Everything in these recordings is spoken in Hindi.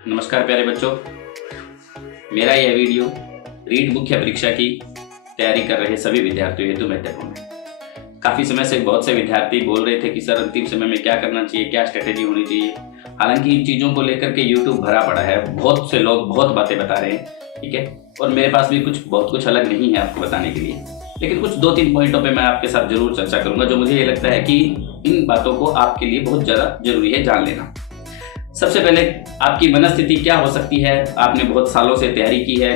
नमस्कार प्यारे बच्चों, मेरा यह वीडियो रीट मुख्य परीक्षा की तैयारी कर रहे सभी विद्यार्थियों हेतु महत्वपूर्ण है। काफ़ी समय से बहुत से विद्यार्थी बोल रहे थे कि सर अंतिम समय में क्या करना चाहिए, क्या स्ट्रेटेजी होनी चाहिए। हालांकि इन चीज़ों को लेकर के यूट्यूब भरा पड़ा है, बहुत से लोग बहुत बातें बता रहे हैं, ठीक है। और मेरे पास भी बहुत कुछ अलग नहीं है आपको बताने के लिए, लेकिन कुछ 2-3 पॉइंटों पे मैं आपके साथ जरूर चर्चा करूंगा जो मुझे ये लगता है कि इन बातों को आपके लिए बहुत ज़्यादा जरूरी है जान लेना। सबसे पहले आपकी मनस्थिति क्या हो सकती है। आपने बहुत सालों से तैयारी की है,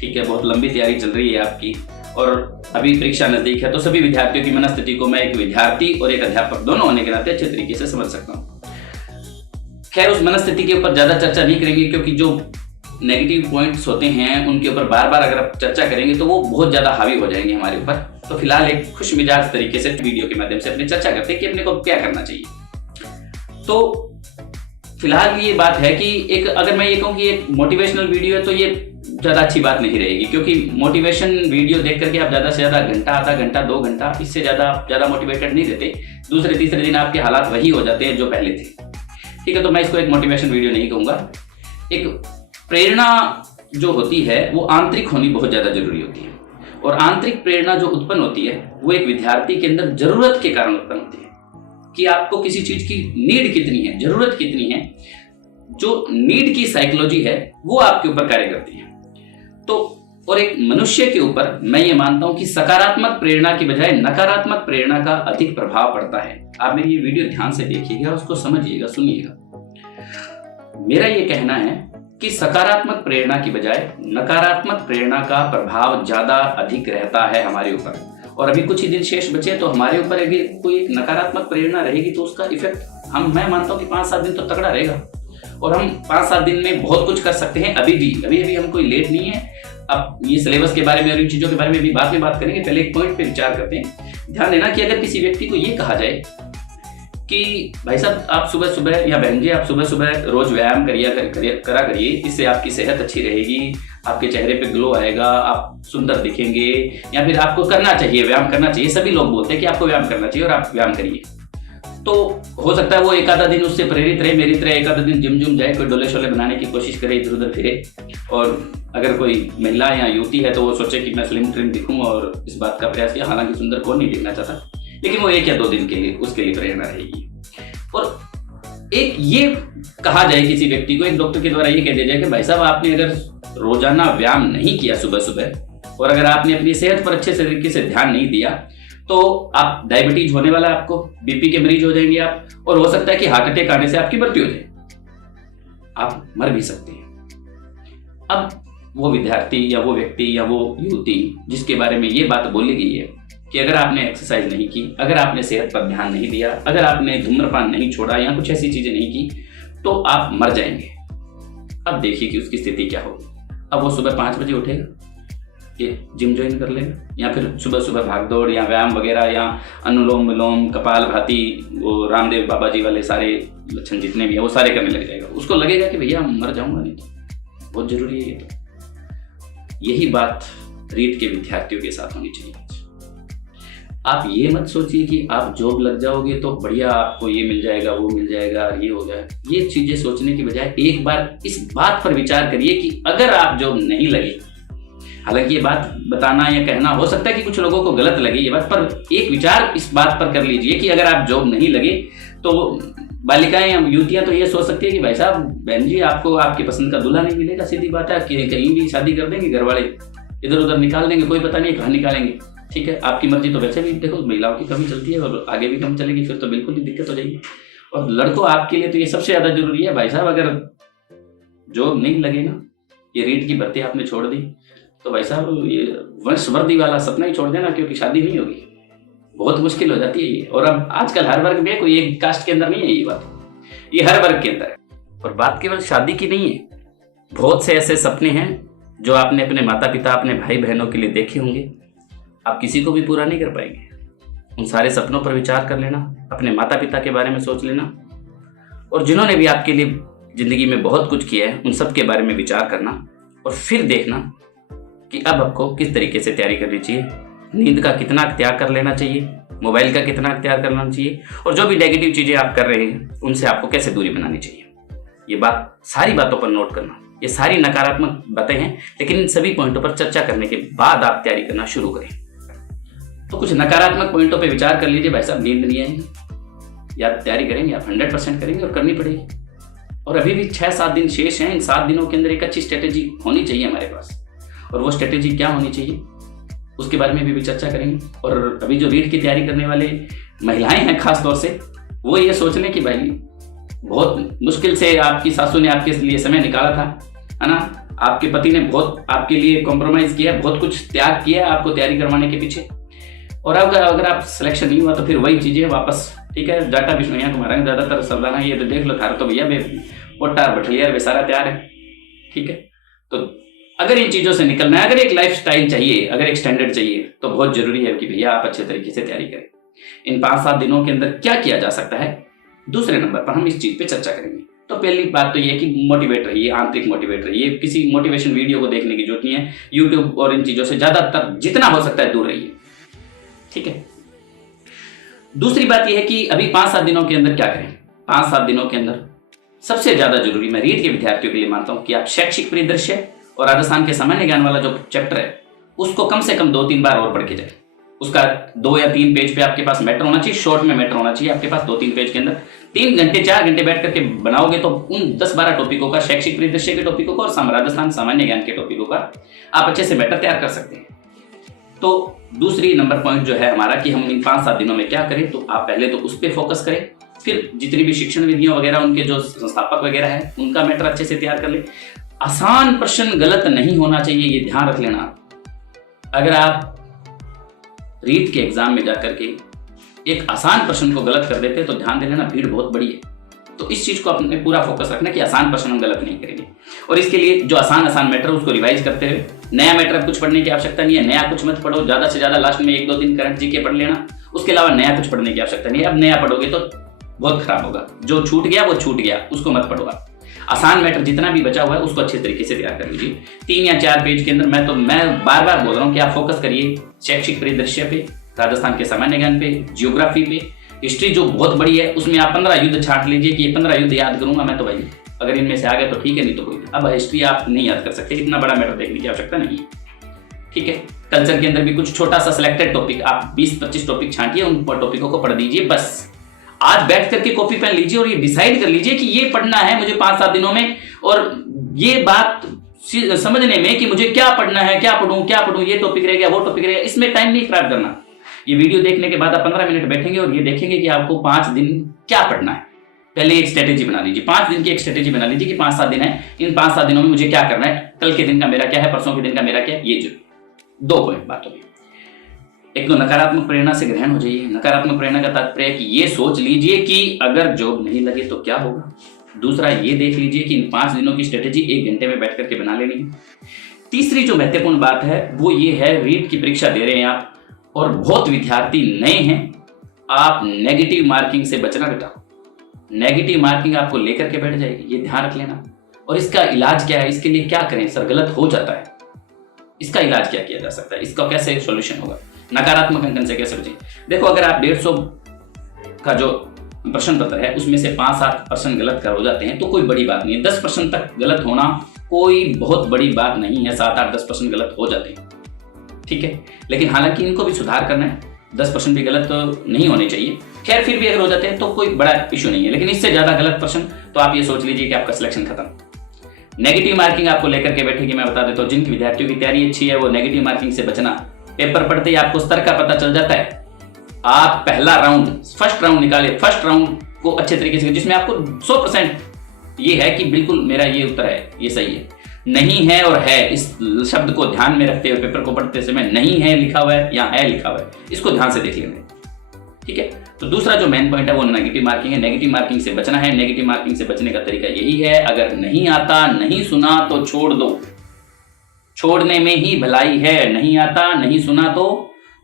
ठीक है, बहुत लंबी तैयारी चल रही है आपकी और अभी परीक्षा नज़दीक है, तो सभी विद्यार्थियों की मनस्थिति को मैं एक विद्यार्थी और एक अध्यापक दोनों होने के नाते अच्छे तरीके से समझ सकता हूँ। खैर, उस मनस्थिति के ऊपर ज़्यादा चर्चा नहीं करेंगे क्योंकि जो नेगेटिव पॉइंट्स होते हैं उनके ऊपर बार बार अगर आप चर्चा करेंगे तो वो बहुत ज़्यादा हावी हो जाएंगे हमारे ऊपर। तो फिलहाल एक खुश मिजाज तरीके से वीडियो के माध्यम से अपनी चर्चा करते हैं कि अपने को क्या करना चाहिए। तो फिलहाल ये बात है कि अगर मैं ये कहूँ कि एक मोटिवेशनल वीडियो है तो ये ज़्यादा अच्छी बात नहीं रहेगी, क्योंकि मोटिवेशन वीडियो देख करके आप ज़्यादा से ज़्यादा घंटा, आधा घंटा, 2 घंटा, इससे ज़्यादा मोटिवेटेड नहीं रहते। दूसरे तीसरे दिन आपके हालात वही हो जाते हैं जो पहले थे, ठीक है। तो मैं इसको एक मोटिवेशन वीडियो नहीं कहूँगा। एक प्रेरणा जो होती है वो आंतरिक होनी बहुत ज़्यादा जरूरी होती है, और आंतरिक प्रेरणा जो उत्पन्न होती है वो एक विद्यार्थी के अंदर जरूरत के कारण उत्पन्न होती है कि आपको किसी चीज की नीड कितनी है, जरूरत कितनी है। जो नीड की साइकोलॉजी है वो आपके ऊपर कार्य करती है। तो और एक मनुष्य के ऊपर मैं ये मानता हूं कि सकारात्मक प्रेरणा की बजाय नकारात्मक प्रेरणा का अधिक प्रभाव पड़ता है। आप मेरी ये वीडियो ध्यान से देखिएगा, उसको समझिएगा, सुनिएगा। मेरा ये कहना है कि सकारात्मक प्रेरणा की बजाय नकारात्मक प्रेरणा का प्रभाव ज्यादा अधिक रहता है हमारे ऊपर। और अभी कुछ ही दिन शेष बचे तो हमारे ऊपर अगर कोई एक नकारात्मक प्रेरणा रहेगी तो उसका इफेक्ट मैं मानता हूँ कि 5-7 दिन तो तगड़ा रहेगा, और हम 5-7 दिन में बहुत कुछ कर सकते हैं। अभी हम कोई लेट नहीं है। अब ये सिलेबस के बारे में और इन चीजों के बारे में भी बाद में बात करेंगे, पहले एक पॉइंट पे विचार करते हैं। ध्यान देना कि अगर किसी व्यक्ति को ये कहा जाए कि भाई साहब आप सुबह सुबह, या बहन जी आप सुबह सुबह रोज व्यायाम करा करिए, इससे आपकी सेहत अच्छी रहेगी, आपके चेहरे पे ग्लो आएगा, आप सुंदर दिखेंगे, या फिर आपको करना चाहिए, व्यायाम करना चाहिए। सभी लोग बोलते हैं कि आपको व्यायाम करना चाहिए और आप व्यायाम करिए। तो हो सकता है वो एक आधा दिन उससे प्रेरित रहे, मेरी तरह एक आधा दिन जिम जाए, कोई डोले शोले बनाने की कोशिश करे, इधर उधर फिरे। और अगर कोई महिला या युवती है तो वो सोचे कि मैं स्लिम ट्रिम दिखूं और इस बात का प्रयास किया। हालांकि सुंदर कौन नहीं दिखना चाहता, लेकिन वो 1 या 2 दिन के लिए उसके लिए प्रेरणा रहेगी। और एक ये कहा जाए किसी व्यक्ति को, एक डॉक्टर के द्वारा ये कह दिया जाए कि भाई साहब आपने अगर रोजाना व्यायाम नहीं किया सुबह सुबह, और अगर आपने अपनी सेहत पर अच्छे तरीके से ध्यान नहीं दिया, तो आप डायबिटीज होने वाला है, आपको बीपी के मरीज हो जाएंगे आप, और हो सकता है कि हार्ट अटैक आने से आपकी मृत्यु हो जाए, आप मर भी सकते हैं। अब वो विद्यार्थी या वो व्यक्ति या वो युवती जिसके बारे में ये बात बोली गई है कि अगर आपने एक्सरसाइज नहीं की, अगर आपने सेहत पर ध्यान नहीं दिया, अगर आपने धूम्रपान नहीं छोड़ा या कुछ ऐसी चीजें नहीं की, तो आप मर जाएंगे। अब देखिए कि उसकी स्थिति क्या होगी। अब वो सुबह 5 बजे उठेगा, ये जिम ज्वाइन कर लेगा, या फिर सुबह सुबह भाग दौड़ या व्यायाम वगैरह या अनुलोम विलोम, कपाल भाती, वो रामदेव बाबा जी वाले सारे लक्षण जितने भी है वो सारे करने लग जाएगा। उसको लगेगा कि भैया मर जाऊंगा, नहीं तो बहुत जरूरी है ये। तो यही बात रीट के विद्यार्थियों के साथ होनी चाहिए। आप ये मत सोचिए कि आप जॉब लग जाओगे तो बढ़िया आपको ये मिल जाएगा, वो मिल जाएगा, ये हो जाए। ये चीजें सोचने की बजाय एक बार इस बात पर विचार करिए कि अगर आप जॉब नहीं लगे, हालांकि ये बात बताना या कहना हो सकता है कि कुछ लोगों को गलत लगे ये बात, पर एक विचार इस बात पर कर लीजिए कि अगर आप जॉब नहीं लगे तो बालिकाएं या युवतियां तो ये सोच सकती है कि भाई साहब बहन जी आपको आपकी पसंद का दूल्हा नहीं मिलेगा, सीधी बात है, कि कहीं भी शादी कर देंगे, घर वाले इधर उधर निकाल देंगे, कोई पता नहीं कहाँ निकालेंगे, ठीक है। आपकी मर्जी तो वैसे भी देखो महिलाओं की कमी चलती है और आगे भी कम चलेगी, फिर तो बिल्कुल ही दिक्कत हो जाएगी। और लड़कों आपके लिए तो ये सबसे ज्यादा जरूरी है भाई साहब, अगर जॉब नहीं लगे ना, ये रीट की भर्ती आपने छोड़ दी तो भाई साहब ये वंशवर्दी वाला सपना ही छोड़ देना, क्योंकि शादी नहीं होगी, बहुत मुश्किल हो जाती है ये। और अब आजकल हर वर्ग में, कोई एक कास्ट के अंदर नहीं है ये बात, ये हर वर्ग के अंदर है। और बात केवल शादी की नहीं है, बहुत से ऐसे सपने हैं जो आपने अपने माता पिता, अपने भाई बहनों के लिए देखे होंगे, आप किसी को भी पूरा नहीं कर पाएंगे। उन सारे सपनों पर विचार कर लेना, अपने माता पिता के बारे में सोच लेना, और जिन्होंने भी आपके लिए जिंदगी में बहुत कुछ किया है उन सब के बारे में विचार करना, और फिर देखना कि अब आपको किस तरीके से तैयारी करनी चाहिए। नींद का कितना त्याग कर लेना चाहिए, मोबाइल का कितना त्याग करना चाहिए, और जो भी नेगेटिव चीजें आप कर रहे हैं उनसे आपको कैसे दूरी बनानी चाहिए। ये बात सारी बातों पर नोट करना, ये सारी नकारात्मक बातें हैं, लेकिन इन सभी पॉइंटों पर चर्चा करने के बाद आप तैयारी करना शुरू करें। तो कुछ नकारात्मक पॉइंटों पे विचार कर लीजिए। भाई साहब नींद नहीं आएगी, या तैयारी करेंगे आप 100% करेंगे और करनी पड़ेगी। और अभी भी 6-7 दिन शेष हैं। इन 7 दिनों के अंदर एक अच्छी स्ट्रेटेजी होनी चाहिए हमारे पास, और वो स्ट्रेटेजी क्या होनी चाहिए उसके बारे में भी चर्चा करेंगे। और अभी जो रीट की तैयारी करने वाले महिलाएं हैं खास तौर से, वो ये सोच लें कि भाई बहुत मुश्किल से आपकी सासू ने आपके लिए समय निकाला था, है ना, आपके पति ने बहुत आपके लिए कॉम्प्रोमाइज किया, बहुत कुछ त्याग किया आपको तैयारी करवाने के पीछे, और अगर आप सिलेक्शन नहीं हुआ तो फिर वही चीजें वापस, ठीक है, डाटा भी यहाँ को मारेंगे ज्यादातर सावधान। ये तो देख लो थार तो भैया पोटा बठलिया बेसारा तैयार है, ठीक है। तो अगर इन चीजों से निकलना है, अगर एक लाइफ स्टाइल चाहिए, अगर एक स्टैंडर्ड चाहिए, तो बहुत जरूरी है कि भैया आप अच्छे तरीके से तैयारी करें। इन 5-7 दिनों के अंदर क्या किया जा सकता है, दूसरे नंबर पर हम इस चीज पे चर्चा करेंगे। तो पहली बात तो ये है कि मोटिवेट रहिए, आंतरिक मोटिवेट रहिए। किसी मोटिवेशन वीडियो को देखने की जरूरत नहीं है। यूट्यूब और इन चीजों से ज्यादातर जितना हो सकता है दूर रहिए, ठीक है। दूसरी बात यह है कि अभी 5-7 दिनों के अंदर क्या करें। 5-7 दिनों के अंदर सबसे ज्यादा जरूरी मैं रीट के विद्यार्थियों के लिए मानता हूं कि आप शैक्षिक परिदृश्य और राजस्थान के सामान्य ज्ञान वाला जो चैप्टर है उसको कम से कम 2-3 बार और पढ़ के जाए। उसका 2 या 3 पेज पे आपके पास मैटर होना चाहिए, शॉर्ट में मैटर होना चाहिए आपके पास। 2-3 पेज के अंदर 3 घंटे 4 घंटे बैठ करके बनाओगे तो उन 10-12 टॉपिकों का, शैक्षिक परिदृश्य के टॉपिकों का और राजस्थान सामान्य ज्ञान के टॉपिकों का आप अच्छे से मैटर तैयार कर सकते हैं। तो दूसरी नंबर पॉइंट जो है हमारा कि हम इन 5-7 दिनों में क्या करें, तो आप पहले तो उस पर फोकस करें। फिर जितनी भी शिक्षण विधियां वगैरह उनके जो संस्थापक वगैरह है उनका मैटर अच्छे से तैयार कर ले। आसान प्रश्न गलत नहीं होना चाहिए, ये ध्यान रख लेना। अगर आप रीट के एग्जाम में जाकर के एक आसान प्रश्न को गलत कर देते हैं तो ध्यान दे लेना भीड़ बहुत बड़ी है। तो इस चीज को अपने पूरा फोकस रखना कि आसान प्रश्न हम गलत नहीं करेंगे। और इसके लिए जो आसान मैटर उसको रिवाइज करते हुए, नया मैटर कुछ पढ़ने की आवश्यकता नहीं है, नया कुछ मत पढ़ो। ज्यादा से ज्यादा लास्ट में 1-2 दिन करंट जीके पढ़ लेना, उसके अलावा नया कुछ पढ़ने की आवश्यकता नहीं है। अब नया पढ़ोगे तो बहुत खराब होगा, जो छूट गया वो छूट गया, उसको मत पढ़ो आप। आसान मैटर जितना भी बचा हुआ है उसको अच्छे तरीके से तैयार कर लीजिए। 3 या 4 पेज के अंदर मैं बार बार बोल रहा हूँ कि आप फोकस करिए शैक्षिक परिदृश्य पे, राजस्थान के सामान्य ज्ञान पे, जियोग्राफी पे, हिस्ट्री जो बहुत बड़ी है उसमें आप 15 युद्ध छांट लीजिए कि ये 15 युद्ध याद करूंगा मैं, तो भाई अगर इनमें से आ गए तो ठीक है, नहीं तो कोई। अब हिस्ट्री आप नहीं याद कर सकते, इतना बड़ा मैटर देखने की आवश्यकता नहीं है, ठीक है। कल्चर के अंदर भी कुछ छोटा सा सिलेक्टेड टॉपिक, आप 20-25 टॉपिक छांटिए, उन टॉपिकों को पढ़ दीजिए बस। आज बैठ करके कॉपी पेन लीजिए और ये डिसाइड कर लीजिए कि ये पढ़ना है मुझे 5-7 दिनों में, और ये बात समझने में कि मुझे क्या पढ़ना है, क्या पढ़ूं, ये टॉपिक रह गया, वो टॉपिक रह गया, इसमें टाइम नहीं खराब करना। ये वीडियो देखने के बाद आप 15 मिनट बैठेंगे और ये देखेंगे कि आपको 5 दिन क्या पढ़ना है। पहले एक स्ट्रेटेजी बना लीजिए, 5 दिन की एक स्ट्रेटेजी बना लीजिए कि 5-7 दिन है, इन 5-7 दिनों में मुझे क्या करना है, कल के दिन का मेरा क्या है, परसों के दिन का मेरा क्या है। ये जो 2 पॉइंट बात होगी। एक तो नकारात्मक प्रेरणा से ग्रहण हो जाइए। नकारात्मक प्रेरणा का तात्पर्य कि ये सोच लीजिए कि अगर जॉब नहीं लगे तो क्या होगा। दूसरा ये देख लीजिए कि इन 5 दिनों की स्ट्रेटेजी 1 घंटे में बैठ करके बना लेनी है। तीसरी जो महत्वपूर्ण बात है वो ये है, रीट की परीक्षा दे रहे हैं आप और बहुत विद्यार्थी नए हैं, आप नेगेटिव मार्किंग से बचना बेटा। नेगेटिव मार्किंग आपको लेकर के बैठ जाएगी, ये ध्यान रख लेना। और इसका इलाज क्या है, इसके लिए क्या करें सर, गलत हो जाता है, इसका इलाज क्या किया जा सकता है, इसका कैसे सॉल्यूशन होगा, नकारात्मक अंकन से कैसे बचें। देखो अगर आप 150 का जो प्रश्न पत्र है उसमें से 5-7 प्रश्न गलत कर हो जाते हैं तो कोई बड़ी बात नहीं है। 10% तक गलत होना कोई बहुत बड़ी बात नहीं है। 7-8-10 प्रश्न गलत हो जाते हैं, ठीक है, लेकिन हालांकि इनको भी सुधार करना है। 10% भी गलत तो नहीं होने चाहिए। खैर फिर भी अगर हो जाते हैं तो कोई बड़ा इशू नहीं है, लेकिन इससे ज्यादा गलत प्रश्न तो आप ये सोच लीजिए कि आपका सिलेक्शन खत्म। नेगेटिव मार्किंग आपको लेकर के बैठेगी। मैं बता देता हूँ, जिन विद्यार्थियों की तैयारी अच्छी है वो नेगेटिव मार्किंग से बचना। पेपर पढ़ते ही आपको स्तर का पता चल जाता है। आप पहला राउंड, फर्स्ट राउंड निकाले, फर्स्ट राउंड को अच्छे तरीके से, जिसमें आपको 100% ये है कि बिल्कुल मेरा ये उत्तर है, ये सही है, नहीं है और है, इस शब्द को ध्यान में रखते हुए पेपर को पढ़ते समय नहीं है लिखा हुआ है या है लिखा हुआ है, इसको ध्यान से देख लेंगे, ठीक है। तो दूसरा जो मेन पॉइंट है वो नेगेटिव मार्किंग है। नेगेटिव मार्किंग से बचना है। नेगेटिव मार्किंग से बचने का तरीका यही है, अगर नहीं आता, नहीं सुना तो छोड़ दो। छोड़ने में ही भलाई है। नहीं आता, नहीं सुना तो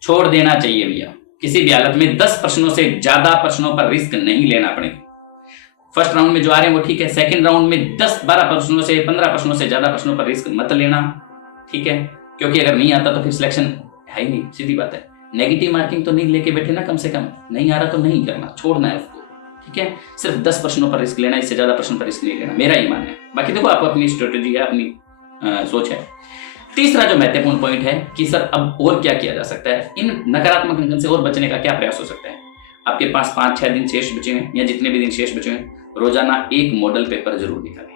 छोड़ देना चाहिए भैया। किसी भी हालत में 10 प्रश्नों से ज्यादा प्रश्नों पर रिस्क नहीं लेना पड़ेगा। फर्स्ट राउंड में जो आ रहे हैं वो ठीक है, सेकंड राउंड में 10-12 प्रश्नों से, 15 प्रश्नों से ज्यादा प्रश्नों पर रिस्क मत लेना, ठीक है, क्योंकि अगर नहीं आता तो फिर सिलेक्शन है ही नहीं, सीधी बात है। नेगेटिव मार्किंग तो नहीं लेके बैठे ना, कम से कम नहीं आ रहा तो नहीं करना, छोड़ना है उसको, ठीक है, सिर्फ 10 प्रश्नों पर रिस्क लेना, इससे ज्यादा प्रश्न पर रिस्क नहीं लेना, मेरा ही मानना है। बाकी देखो आपको अपनी स्ट्रेटेजी है, अपनी सोच है। तीसरा जो महत्वपूर्ण पॉइंट है कि सर अब और क्या किया जा सकता है, इन नकारात्मक अंकन से और बचने का क्या प्रयास हो सकता है। आपके पास 5-6 दिन शेष बचे हैं या जितने भी दिन शेष बचे हैं, रोजाना एक मॉडल पेपर जरूर निकालें।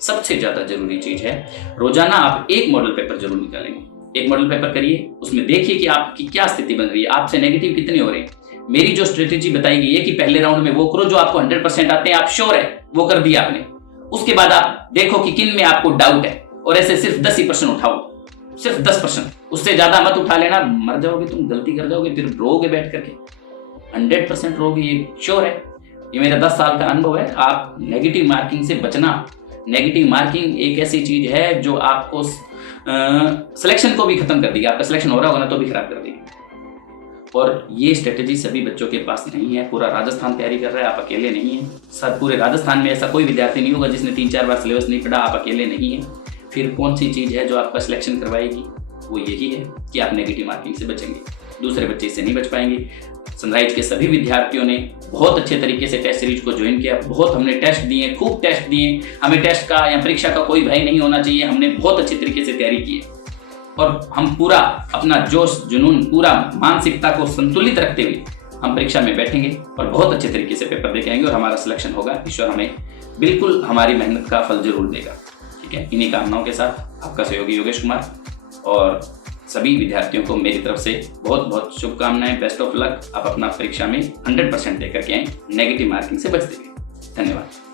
सबसे ज्यादा जरूरी चीज है, रोजाना आप एक मॉडल पेपर जरूर निकालेंगे। एक मॉडल पेपर करिए, उसमें देखिए कि आपकी क्या स्थिति बन रही है, आपसे नेगेटिव कितने हो रहे हैं। मेरी जो स्ट्रेटेजी बताई गई है कि पहले राउंड में वो करो जो आपको 100% आते हैं, आप श्योर है वो कर दिया आपने। उसके बाद आप देखो कि किन में आपको डाउट है, और ऐसे सिर्फ 10% उठाओ, सिर्फ 10%, उससे ज्यादा मत उठा लेना, मर जाओगे तुम, गलती कर जाओगे, फिर रोगे बैठ करके, 100% रोगे, ये श्योर है। ये मेरा 10 साल का अनुभव है। आप नेगेटिव मार्किंग से बचना, नेगेटिव मार्किंग एक ऐसी चीज है जो आपको सिलेक्शन को भी खत्म कर देगी, आपका सिलेक्शन हो रहा होगा ना तो भी खराब कर देगी। और ये स्ट्रेटेजी सभी बच्चों के पास नहीं है। पूरा राजस्थान तैयारी कर रहा है, आप अकेले नहीं हैं। सर पूरे राजस्थान में ऐसा कोई विद्यार्थी नहीं होगा जिसने 3-4 बार सिलेबस नहीं पढ़ा, आप अकेले नहीं हैं। फिर कौन सी चीज़ है जो आपका सिलेक्शन करवाएगी, वो यही है कि आप नेगेटिव मार्किंग से बचेंगे, दूसरे बच्चे इससे नहीं बच पाएंगे। सनराइज के सभी विद्यार्थियों ने बहुत अच्छे तरीके से टेस्ट सीरीज को ज्वाइन किया, बहुत हमने टेस्ट दिए, खूब टेस्ट दिए, हमें टेस्ट का या परीक्षा का कोई भय नहीं होना चाहिए। हमने बहुत अच्छे तरीके से तैयारी की है और हम पूरा अपना जोश जुनून, पूरा मानसिकता को संतुलित रखते हुए हम परीक्षा में बैठेंगे और बहुत अच्छे तरीके से पेपर दे के आएंगे और हमारा सिलेक्शन होगा। ईश्वर हमें बिल्कुल हमारी मेहनत का फल जरूर देगा। ठीक है, इन्हीं कामनाओं के साथ आपका सहयोगी योगेश कुमार, और सभी विद्यार्थियों को मेरी तरफ से बहुत बहुत शुभकामनाएं, बेस्ट ऑफ लक। आप अपना परीक्षा में 100% देकर के आए, नेगेटिव मार्किंग से बचते हुए। धन्यवाद।